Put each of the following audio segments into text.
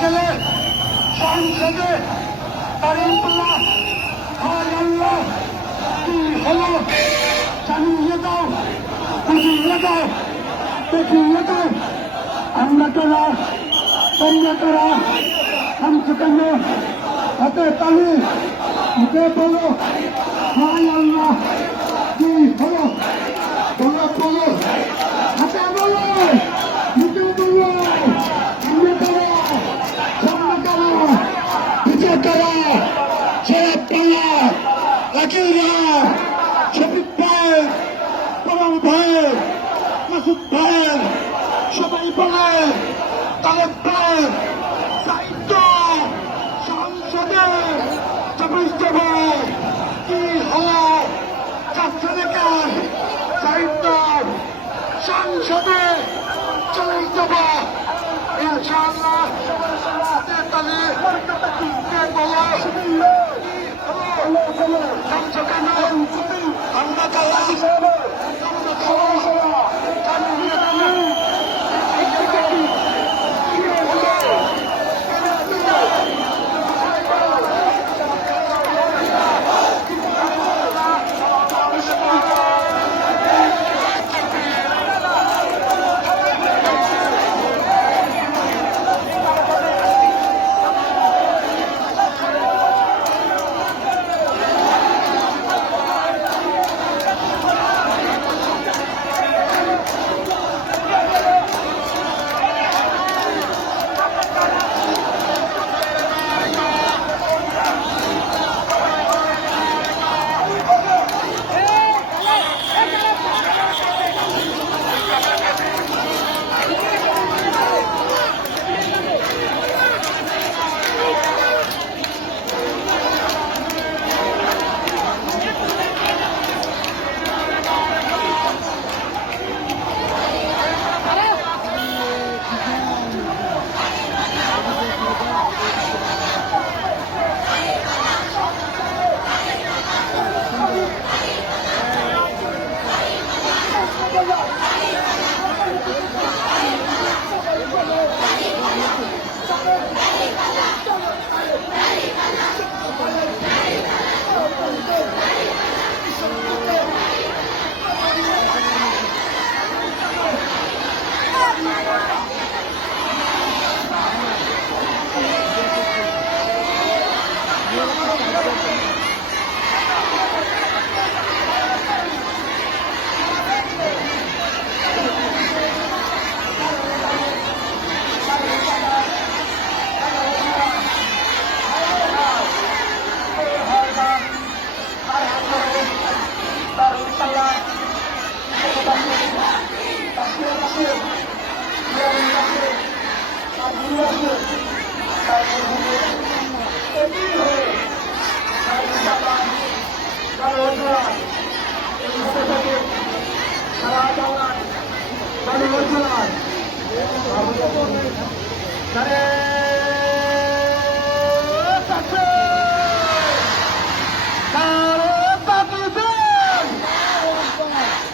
খেলে সংসদে কারিমুল্লাহ হায় আল্লাহ কি হলো? জানিয়ে দাও বুঝিয়ে দাও দেখিয়ে দাও। আমরা তোরা, তোমরা তোরা থামছে কেন হাতে তালি, মুখে বলো, হায় আল্লাহ, কি হলো? বলো বলো। সবাই বলে তাদের ভাই সাহিত্য সংসদে চব্বিশ দেবে কি হলো চারশো থেকে সাহিত্য সংসদে চল্লিশ দেবো ইনশাআল্লাহ কেন আমরা কালা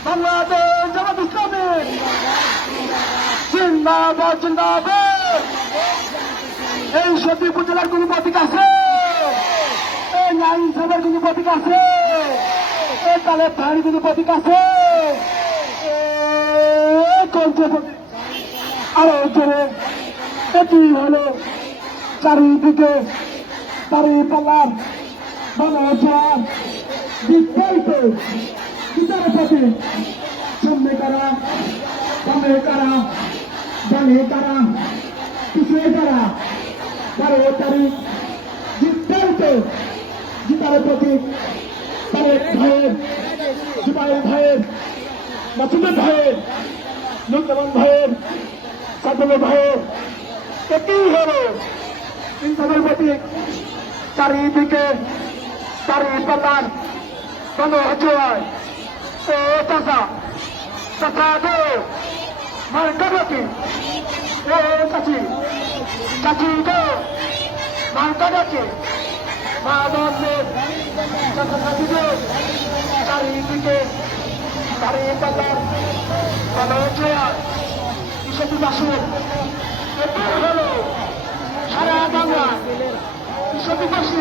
বাংলাদেশ জামাত ইসলামী জিন্দাবাদ জিন্দাবাদ এই সতী উপজেলার কোন প্রতীক আছে? এই লাইন সভার কোন প্রতীক আছে? এই তালে ভাড়ি কোন প্রতীক আছে? আরও জোরে। এটি হলো চারিদিকে বাংলা বিস্তারিত বিচারপতি সামনে কারা? সামনে কারা? জানে কারা? বারো তারিখ বিস্তারিত বিচারপতি তারেক ভাইয়ের, জুবাইর ভাইয়ের মাসুমের ভাইয়ের নন্দন ভাইয়ের সাদুল ভাইয়ের, একই হলো ইনসানের প্রতীক। চারিদিকে চারি পাতার বন্ধ হচ্ছে ও চাষা চাষা দে মার কাটাকি ও চাচি చదువుతో మాట్లాడచ్చు మా వాళ్ళు చదువు తరలికి తరలికల తలచే ఇసతి বাসু এবার হলো সারা বাংলা ইসতি বাসু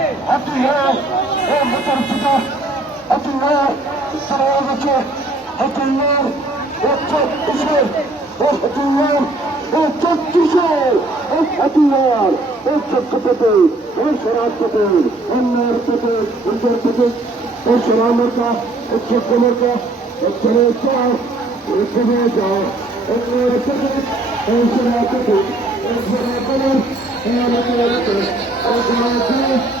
চাচি দে মার কাটাকি মা দে চাচা চাচি দে চারিদিকে চারিপাল্লার ভালো হচ্ছে কৃষক বাসের এটি হলো সারা বাংলা কৃষক বাসের আমরা দিচ্ছি তোমরা দাও কালের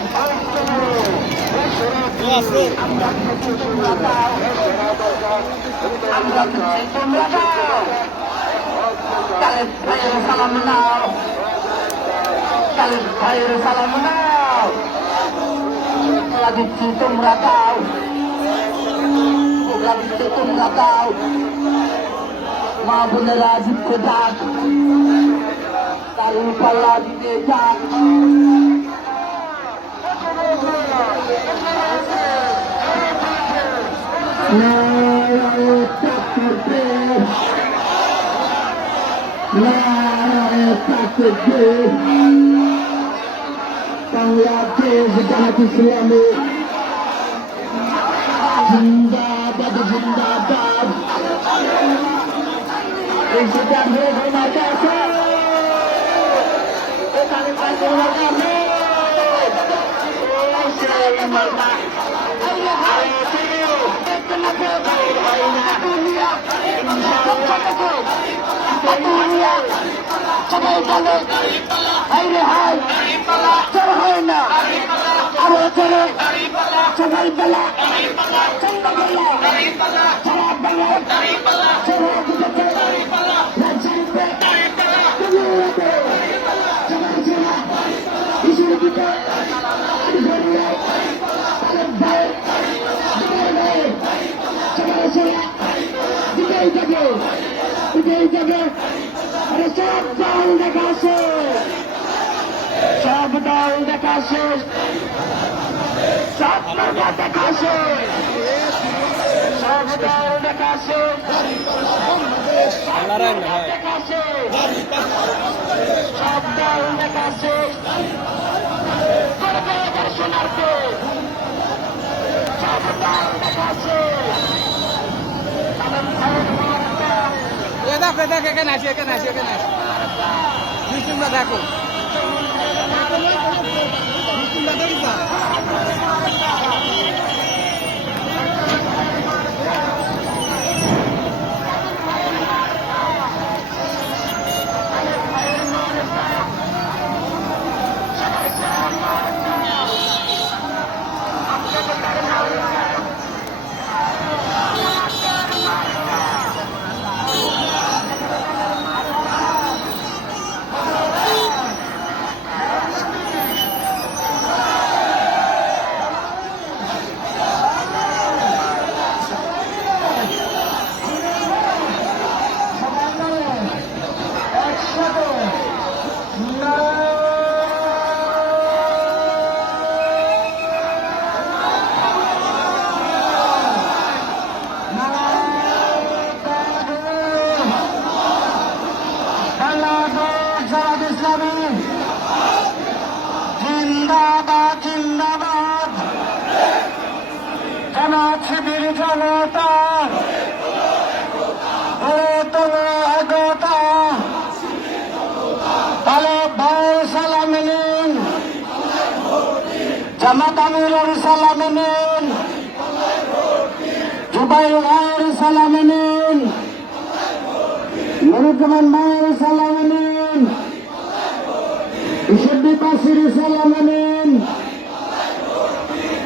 সালাম নাও ভাইয়ের সালাম নাও দিচ্ছি তোমরা দাও দিচ্ছি তোমরা দাও মা বোনেরা দিচ্ছে ডাক তারই পাল্লা দিতে বাংলাদেশ জামাত ইসলামী জিন্দাবাদ জিন্দাবাদ সেটা হয়ে ঘুমার কাছে এখানে নেই সেই মালদা আল্লাহ হাই সবাই বলে হাইরে হাই চলো হয় না আরও চলো যাবে। আরে সব দল দেখা শেষ সব দল দেখা শেষ সব নৌকা দেখা শেষ সব দল দেখা শেষ দেখা শেষ সব দল দেখা সব দল দেখা দেখো দেখো এখানে আসি এখানে আসি এখানে আসি। মুসলিমরা দেখো। মুসলিমরা দেখিস জুবাইর ভাইয়ের সালাম নিন। নুরুজ্জামান ভাইয়ের সালাম নিন। বিশ্ববিদ্যাসীর সালাম নিন।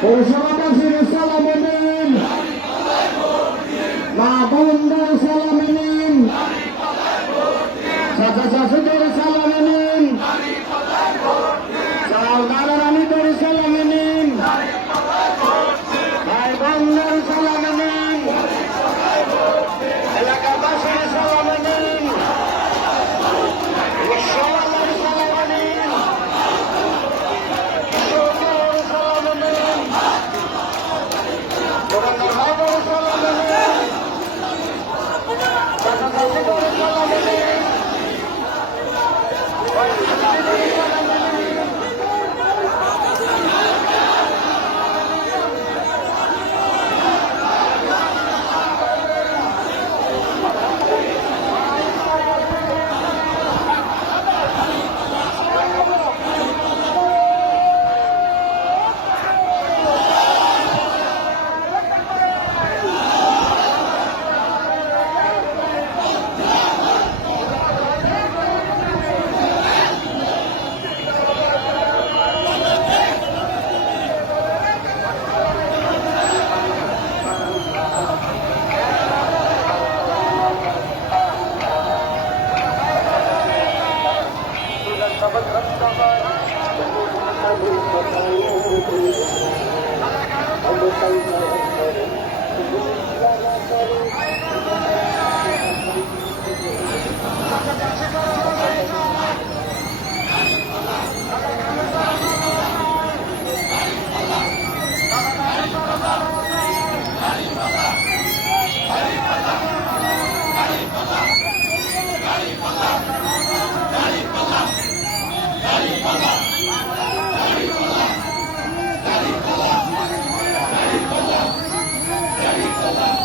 পৌরসভাবাসীর Thank.